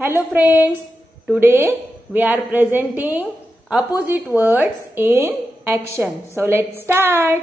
Hello friends, today we are presenting opposite words in action. So let's start.